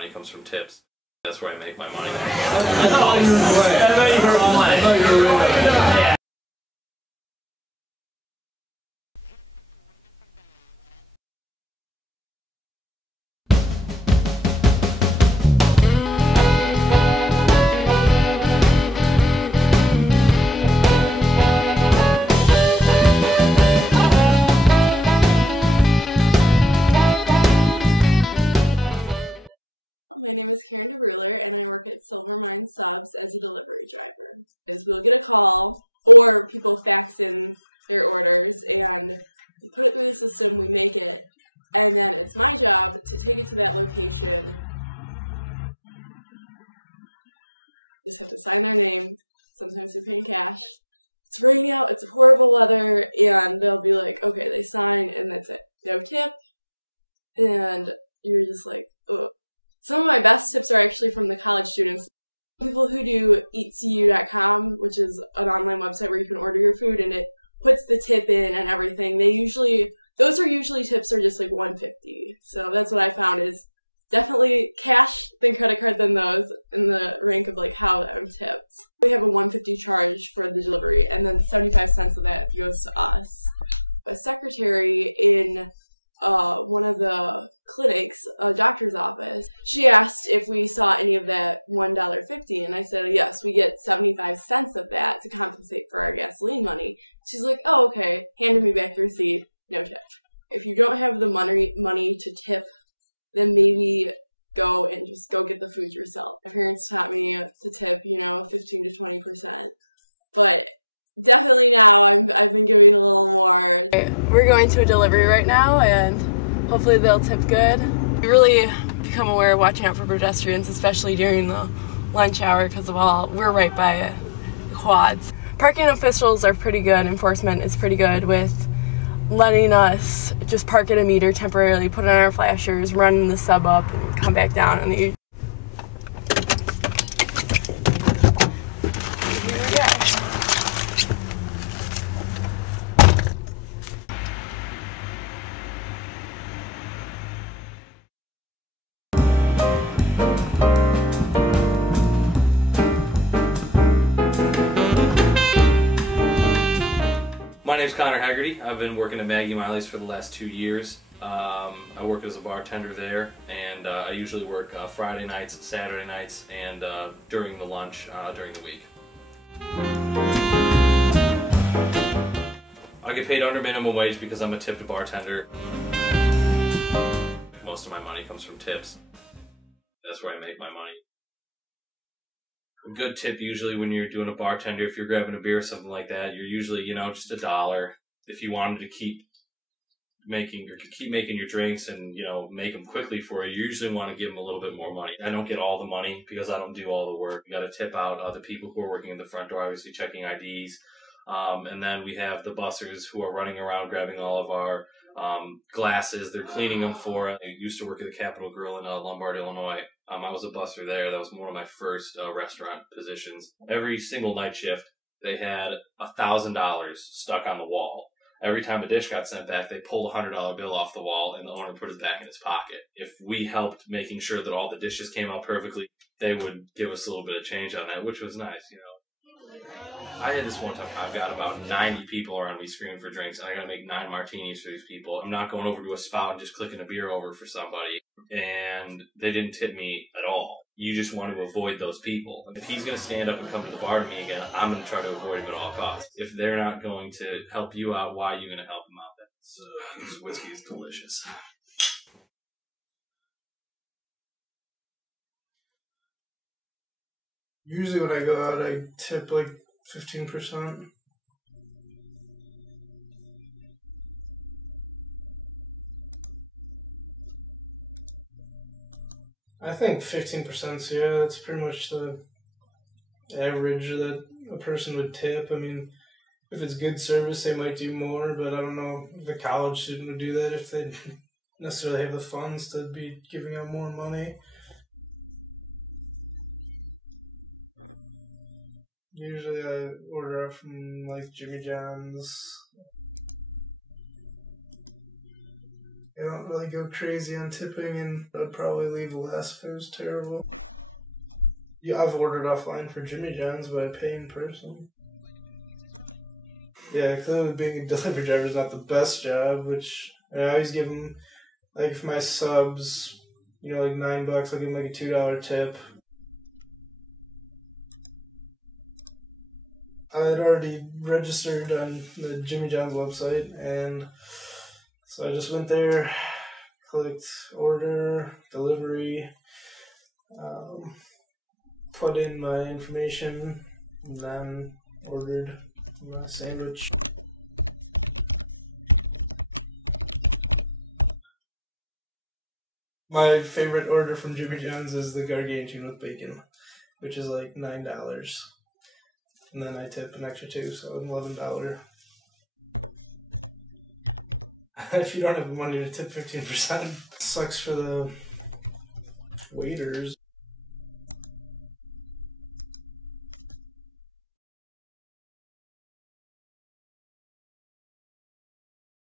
money comes from tips. That's where I make my money. I thought you were away. I thought you were away. I thought you were away. My name is Karen DeBruler, and I work at Silver Mine Subs as a delivery driver. We'll get a call, or people fax in their orders, and we put it through the system, we make it, and then it's my job to take it to that location. Just have to sign their name. Sometimes we pay in cash. It's raining out, it's horrible weather, and they'll be like, okay, they sign, and that's it. No tip. And you're just like, ugh. Some of my best tips are actually from the college students. People who do eatcu.com, which is an online website where you can order your food and it puts the tip in and everything. Those are usually tips are just like $1.50. So that's what I found is definitely cash, then credit card, then those in the rank of like how I'm tipped. We have a $1.50 charge for the delivery, and then 75 cents of that goes to us. A secretary in one of the clinics, a doctor's office, she asked if we saw any of that $1.50, and I said, yes, we get 75 cents of that to compensate for our gasoline money. She's like, oh, okay, handed me back the receipt, no tip. If you don't have the money to tip, then maybe go and just go get the food yourself. My parents taught me to tip, 15 to 20%, but definitely now I've been giving a little more. We're going to a delivery right now, and hopefully they'll tip good. We really become aware of watching out for pedestrians, especially during the lunch hour, because we're right by the quads. Parking officials are pretty good. Enforcement is pretty good with letting us just park at a meter temporarily, put on our flashers, run the sub up, and come back down. And here we go. My name's Connor Haggerty. I've been working at Maggie Miley's for the last 2 years. I work as a bartender there, and I usually work Friday nights, Saturday nights, and during the lunch during the week. I get paid under minimum wage because I'm a tipped bartender. Most of my money comes from tips. That's where I make my money. A good tip usually when you're doing a bartender, if you're grabbing a beer or something like that, you're usually, just $1. If you wanted to keep making your drinks and, make them quickly for you, you usually want to give them a little bit more money. I don't get all the money because I don't do all the work. You got to tip out other people who are working in the front door, obviously checking IDs. And then we have the bussers who are running around grabbing all of our glasses. They're cleaning them for us. I used to work at the Capitol Grill in Lombard, Illinois. I was a busser there. That was one of my first restaurant positions. Every single night shift, they had $1,000 stuck on the wall. Every time a dish got sent back, they pulled a $100 bill off the wall, and the owner put it back in his pocket. If we helped making sure that all the dishes came out perfectly, they would give us a little bit of change on that, which was nice, I had this one time, I've got about 90 people around me screaming for drinks, and I gotta make 9 martinis for these people. I'm not going over to a spout and just clicking a beer over for somebody, and they didn't tip me at all. You just want to avoid those people. If he's gonna stand up and come to the bar to me again, I'm gonna try to avoid him at all costs. If they're not going to help you out, why are you gonna help them out then? This whiskey is delicious. Usually when I go out, I tip like 15%. I think 15%, yeah, that's pretty much the average that a person would tip. I mean, if it's good service, they might do more, but I don't know if the college student would do that if they didn't necessarily have the funds to be giving out more money. Usually I order out from like Jimmy John's. And don't really go crazy on tipping, and I'd probably leave less if it was terrible. Yeah, I've ordered offline for Jimmy John's, but I pay in person. Yeah, clearly being a delivery driver is not the best job, which I always give them, like, if my subs, you know, like $9, I'll give them like a $2 tip. I had already registered on the Jimmy John's website, and so I just went there, clicked order, delivery, put in my information, and then ordered my sandwich. My favorite order from Jimmy John's is the gargantuan with bacon, which is like $9. And then I tip an extra $2, so $11. If you don't have the money to tip 15%, it sucks for the waiters.